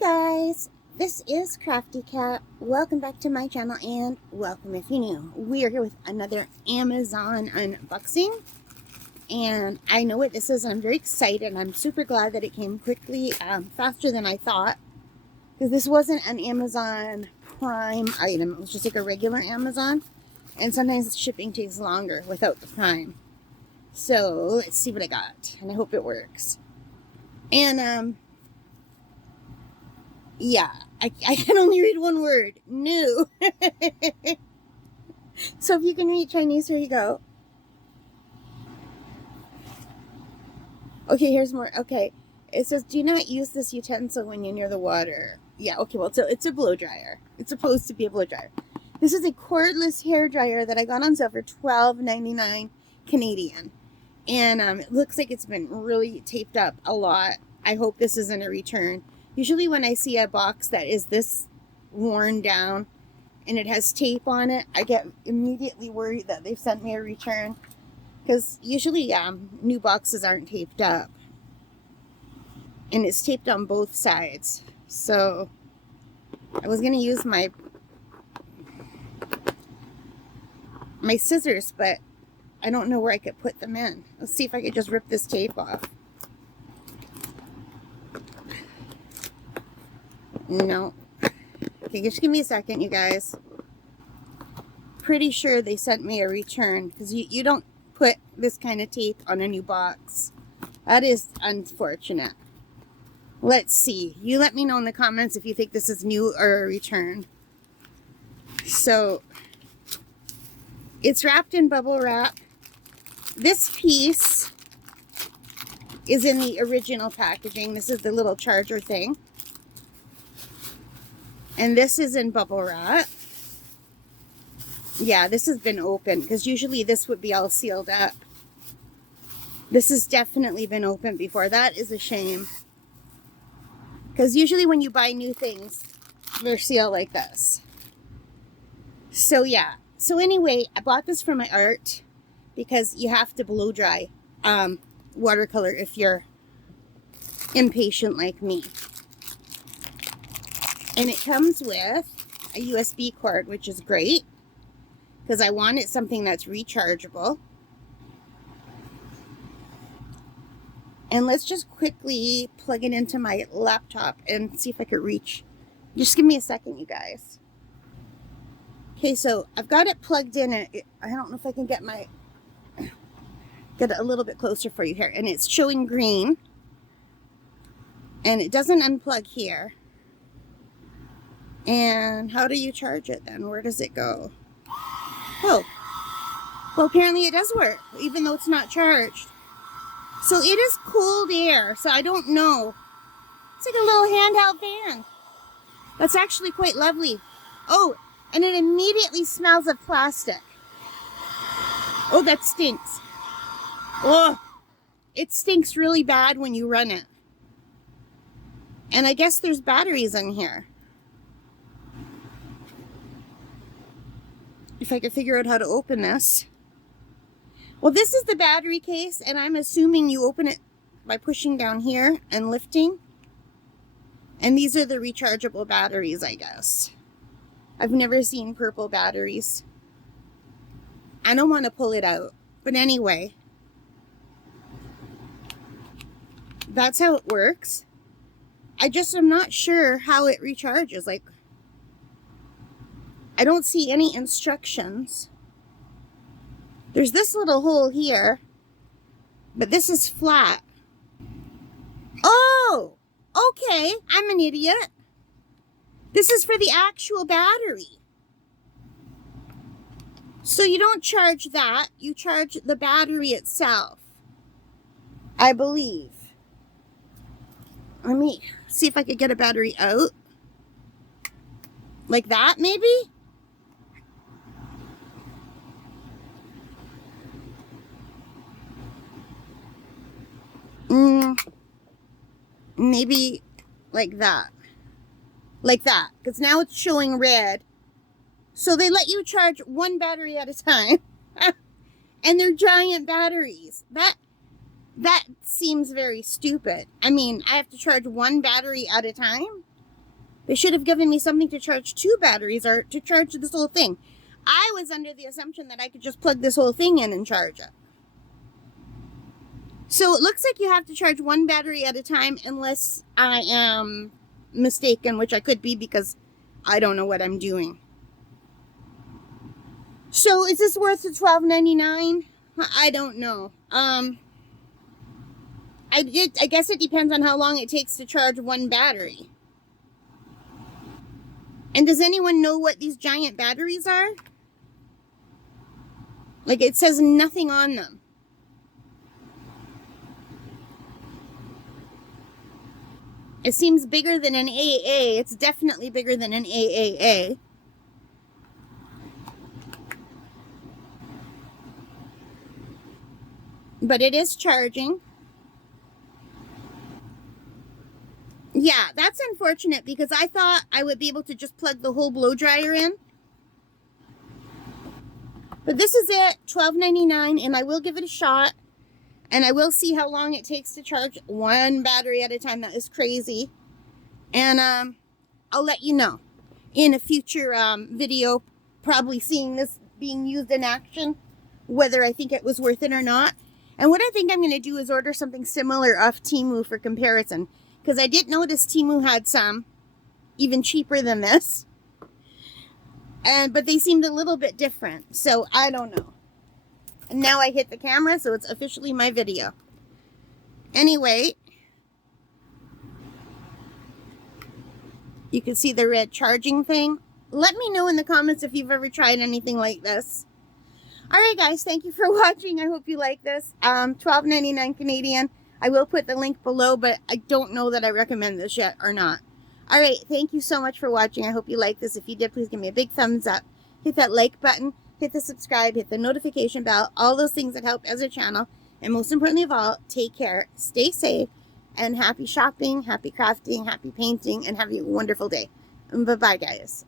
Hi guys, this is Crafty Cat. Welcome back to my channel and welcome if you're new. We are here with another Amazon unboxing and I know what this is and I'm very excited. I'm super glad that it came quickly, faster than I thought, because this wasn't an Amazon Prime item. It was just like a regular Amazon, and sometimes the shipping takes longer without the Prime. So let's see what I got and I hope it works. And yeah, I can only read one word. New. So if you can read Chinese, here you go. Okay, here's more. Okay. It says, do not use this utensil when you're near the water. Yeah, okay, well, it's a blow dryer. It's supposed to be a blow dryer. This is a cordless hair dryer that I got on sale for $12.99 Canadian. And it looks like it's been really taped up a lot. I hope this isn't a return. Usually when I see a box that is this worn down and it has tape on it, I get immediately worried that they've sent me a return. Because usually new boxes aren't taped up. And it's taped on both sides. So I was going to use my scissors, but I don't know where I could put them in. Let's see if I could just rip this tape off. No. Okay, just give me a second, you guys. Pretty sure they sent me a return, because you don't put this kind of tape on a new box. That is unfortunate. Let's see. You let me know in the comments if you think this is new or a return. So, it's wrapped in bubble wrap. This piece is in the original packaging. This is the little charger thing. And this is in bubble wrap. Yeah, this has been open, because usually this would be all sealed up. This has definitely been open before. That is a shame. Because usually when you buy new things, they're sealed like this. So yeah. So anyway, I bought this for my art, because you have to blow dry watercolor if you're impatient like me. And it comes with a USB cord, which is great, because I wanted something that's rechargeable. And let's just quickly plug it into my laptop and see if I could reach. Just give me a second, you guys. Okay, so I've got it plugged in. And I don't know if I can get it a little bit closer for you here. And it's showing green. And it doesn't unplug here. And how do you charge it then? Where does it go? Oh, well, apparently it does work, even though it's not charged. So it is cooled air, so I don't know. It's like a little handheld fan. That's actually quite lovely. Oh, and it immediately smells of plastic. Oh, that stinks. Oh, it stinks really bad when you run it. And I guess there's batteries in here. If I could figure out how to open this. Well, this is the battery case, and I'm assuming you open it by pushing down here and lifting. And these are the rechargeable batteries, I guess. I've never seen purple batteries. I don't want to pull it out. But anyway, that's how it works. I just am not sure how it recharges. Like, I don't see any instructions. There's this little hole here, but this is flat. Oh, okay. I'm an idiot. This is for the actual battery. So you don't charge that. You charge the battery itself, I believe. Let me see if I could get a battery out. Like that, maybe? Maybe like that. Like that. Because now it's showing red. So they let you charge one battery at a time. And they're giant batteries. That seems very stupid. I mean, I have to charge one battery at a time? They should have given me something to charge 2 batteries or to charge this whole thing. I was under the assumption that I could just plug this whole thing in and charge it. So it looks like you have to charge 1 battery at a time unless I am mistaken, which I could be because I don't know what I'm doing. So is this worth the $12.99? I don't know. I guess it depends on how long it takes to charge 1 battery. And does anyone know what these giant batteries are? Like, it says nothing on them. It seems bigger than an AA. It's definitely bigger than an AAA. But it is charging. Yeah, that's unfortunate because I thought I would be able to just plug the whole blow dryer in. But this is it, $12.99, and I will give it a shot. And I will see how long it takes to charge 1 battery at a time. That is crazy. And I'll let you know in a future video, probably seeing this being used in action, whether I think it was worth it or not. And what I think I'm going to do is order something similar off Temu for comparison. Because I did notice Temu had some even cheaper than this. But they seemed a little bit different. So I don't know. And now I hit the camera, so it's officially my video. Anyway, you can see the red charging thing. Let me know in the comments if you've ever tried anything like this. Alright guys, thank you for watching. I hope you like this. $12.99 Canadian. I will put the link below, but I don't know that I recommend this yet or not. Alright, thank you so much for watching. I hope you like this. If you did, please give me a big thumbs up. Hit that like button. Hit the subscribe, hit the notification bell, all those things that help as a channel. And most importantly of all, take care, stay safe, and happy shopping, happy crafting, happy painting, and have a wonderful day. Bye-bye, guys.